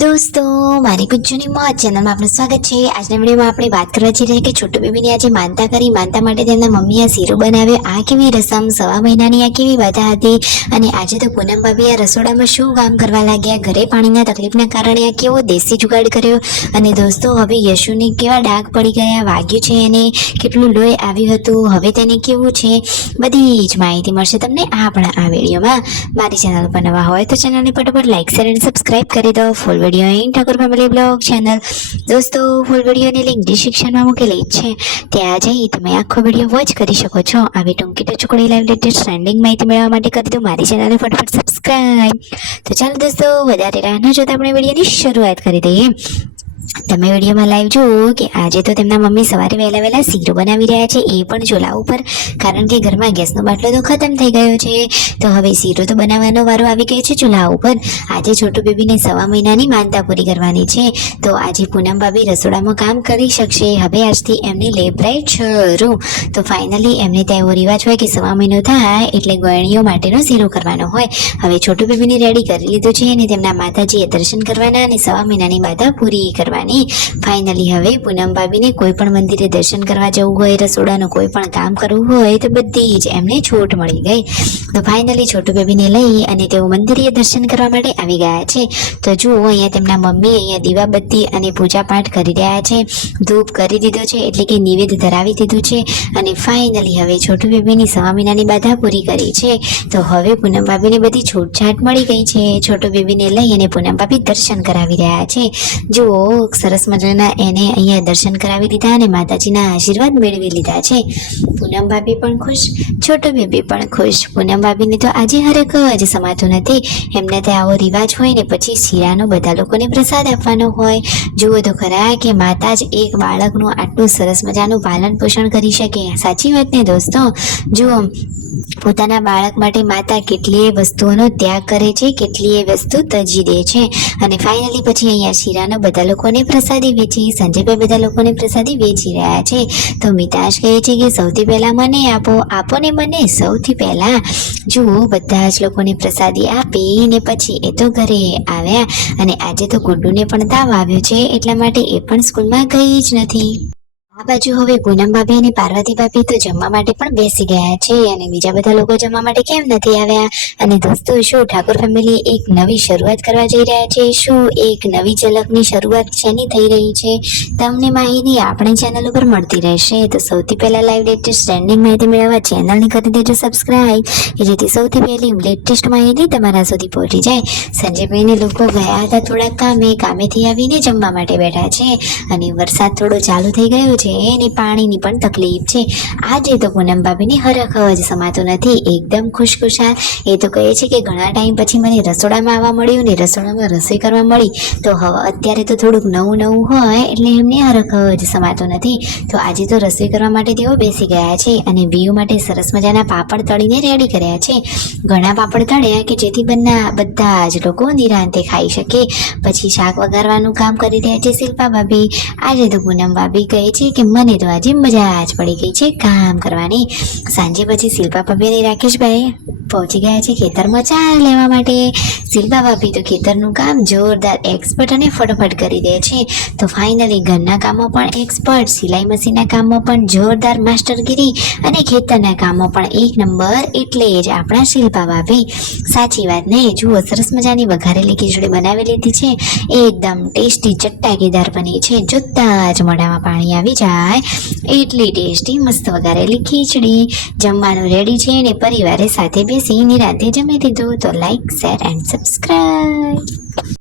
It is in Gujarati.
दोस्तों मारी गुज्जूनी मौज चैनल में आपનું સ્વાગત છે। આજના વિડીયોમાં આપણે વાત કરવા જઈ રહ્યા કે છોટુ બેબીની આજે માનતા કરી, માનતા માટે તેમના મમ્મીએ શીરો બનાવ્યો। આ કેવી રસમ, સવા મહિનાની આ કેવી બાધા હતી અને આજે તો પૂનમ ભાભી આ રસોડામાં શું કામ કરવા લાગ્યા, ઘરે પાણીના તકલીફના કારણે આ કેવો દેશી જુગાડ કર્યો અને દોસ્તો હવે યશુને કેવા ડાઘ પડી ગયા, વાગ્યું છે એને, કેટલું લોહી આવ્યું હતું, હવે તેને કેવું છે, બધી જ માહિતી મળશે તમને આપણા આ વિડીયોમાં। મારી ચેનલ પર નવા હોય તો ચેનલને ફટાફટ લાઈક શેર અને સબસ્ક્રાઇબ કરી દો। Full video in Thakor family blog channel દોસ્તો ફૂલ વિડીયોની લિંક ડિસ્ક્રિપ્શનમાં મૂકેલી છે, ત્યાં જઈ તમે આખો વિડીયો વોચ કરી શકો છો। આવી ટૂંકી ટચુકડી લાઈવ લેટેસ્ટ ટ્રેન્ડિંગ માહિતી મેળવવા માટે કરી દો મારી ચેનલને ફટાફટ સબસ્ક્રાઇબ। તો ચાલો દોસ્તો વધારે રાહ ન જોતા આપણે વિડીયોની શરૂઆત કરી દઈએ। તમે વિડીયોમાં લાઈવ જુઓ કે આજે તો તેમના મમ્મી સવારે વહેલા શીરો બનાવી રહ્યા છે, એ પણ ચૂલા ઉપર, કારણ કે ઘરમાં ગેસનો બાટલો તો ખતમ થઈ ગયો છે, તો હવે શીરો તો બનાવવાનો વારો આવી ગયો છે ચૂલા ઉપર। આજે છોટુ બેબીને સવા મહિનાની માનતા પૂરી કરવાની છે, તો આજે પૂનમ ભાભી રસોડામાં કામ કરી શકશે। હવે આજથી એમની લેબરાઈટ શરૂ। તો ફાઇનલી એમને ત્યાં એવો રિવાજ હોય કે સવા મહિનો થાય એટલે ગયણીઓ માટેનો શીરો કરવાનો હોય। હવે છોટુ બેબીને રેડી કરી લીધું છે અને તેમના માતાજીએ દર્શન કરવાના અને સવા મહિનાની બાધા પૂરી કરવાની। ફાઇનલી હવે પૂનમ ભાભીને કોઈ પણ મંદિરે દર્શન કરવા જવું હોય, રસોડાનું કોઈ પણ કામ કરવું હોય તો બધી જ એમને છૂટ મળી ગઈ। તો ફાઇનલી છોટુ બેબીને લઈ અને તેઓ મંદિરે દર્શન કરવા માટે આવી ગયા છે। તો જુઓ અહીંયા તેમના મમ્મી અહીંયા દીવાબત્તી અને પૂજા પાઠ કરી રહ્યા છે, ધૂપ કરી દીધો છે એટલે કે નિવેદ ધરાવી દીધું છે અને ફાઇનલી હવે છોટુ બેબીની સવા મહિનાની બાધા પૂરી કરી છે। તો હવે પૂનમ ભાભીને બધી છૂટછાટ મળી ગઈ છે। છોટુ બેબીને લઈ અને પૂનમ ભાભી દર્શન કરાવી રહ્યા છે। જુઓ સરસ મજાના એને અહીંયા દર્શન કરાવી દીધા અને માતાજીના આશીર્વાદ મેળવી લીધા છે। પૂનમ ભાભી પણ ખુશ, છોટુ બેબી પણ ખુશ। પૂનમ ભાભીને તો આજે હરખ જ સમાતું નથી, એમને ત્યાં આવો રિવાજ હોય ને પછી શીરાનો બધા લોકોને પ્રસાદ આપવાનો હોય। જુઓ તો ખરા કે માતા જ એક બાળકનું આટલું સરસ મજાનું પાલન પોષણ કરી શકે, સાચી વાત ને દોસ્તો। જુઓ પોતાના બાળક માટે માતા કેટલીય વસ્તુઓનો ત્યાગ કરે છે, કેટલીય વસ્તુ તજી દે છે અને ફાઇનલી પછી અહીંયા શીરાનો બધા લોકોને પ્રસાદી વેચી, સંજયભાઈ બધા લોકોને પ્રસાદી વેચી રહ્યા છે। તો મિતાશ કહે છે કે સૌથી પહેલા મને આપો, આપો ને મને સૌથી પહેલા। જુઓ બધા જ લોકોને પ્રસાદી આપી ને પછી એ તો ઘરે આવ્યા અને આજે તો ગુડ્ડુને પણ તાવ આવ્યો છે એટલા માટે એ પણ સ્કૂલમાં ગઈ જ નથી। આ બાજુ હવે પૂનમ ભાભી અને પાર્વતી ભાભી તો જમવા માટે પણ બેસી ગયા છે અને બીજા બધા લોકો જમવા માટે કેમ નથી આવ્યા। અને દોસ્તો શું ઠાકોર ફેમિલી એક નવી શરૂઆત કરવા જઈ રહ્યા છે, શું એક નવી ઝલકની શરૂઆત શેની થઈ રહી છે તમને માહિતી આપણી ચેનલ ઉપર મળતી રહેશે। તો સૌથી પહેલા લાઈવ લેટેસ્ટ ટ્રેન્ડિંગ માહિતી મેળવવા ચેનલને કરી દેજો સબસ્ક્રાઇબ, કે જેથી સૌથી પહેલી લેટેસ્ટ માહિતી તમારા સુધી પહોંચી જાય। સંજયભાઈને લોકો ગયા હતા થોડાક કામેથી આવીને જમવા માટે બેઠા છે અને વરસાદ થોડો ચાલુ થઈ ગયો છે અને પાણીની પણ તકલીફ છે। આજે તો પૂનમ ભાભીને હરખ જ સમાતું નથી, એકદમ ખુશખુશાલ। એ તો કહે છે કે ઘણા ટાઈમ પછી મને રસોડામાં આવવા મળ્યું ને રસોડામાં રસોઈ કરવા મળી, તો હવે અત્યારે તો થોડુંક નવું હોય એટલે એમને હરખ જ સમાતું નથી। તો આજે તો રસોઈ કરવા માટે તેઓ બેસી ગયા છે અને વ્યૂ માટે સરસ મજાના પાપડ તળીને રેડી કર્યા છે। ઘણા પાપડ તળ્યા કે જેથી બધા જ લોકો નિરાંતે ખાઈ શકે। પછી શાક વઘારવાનું કામ કરી રહ્યા છે શિલ્પા ભાભી। આજે તો પૂનમ ભાભી કહે છે કે મને તો આજે મજા જ પડી ગઈ છે કામ કરવાની। સાંજે પછી શિલ્પા ભાભી અને રાકેશભાઈ પહોંચી ગયા છે ખેતરમાં ચા લેવા માટે। શિલ્પા ભાભી તો ખેતરનું કામ જોરદાર એક્સપર્ટ અને ફટાફટ કરી દે છે। તો ફાઇનલી ઘરના કામો પણ એક્સપર્ટ, સિલાઈ મશીનના કામો પણ જોરદાર માસ્ટરગીરી અને ખેતરના કામો પણ એક નંબર, એટલે જ આપણા શિલ્પા ભાભી, સાચી વાત ને। જુઓ સરસ મજાની વઘારેલી ખીચડી બનાવી લીધી છે, એકદમ ટેસ્ટી ચટાકેદાર બની છે, જોતા જ મોઢામાં પાણી આવી જાય એટલી ટેસ્ટી મસ્ત વઘારેલી ખીચડી। જમવાનું રેડી છે અને પરિવારે સાથે બેસી નિરાંતે જમી લીધું। તો લાઈક શેર એન્ડ સબસ્ક્રાઇબ।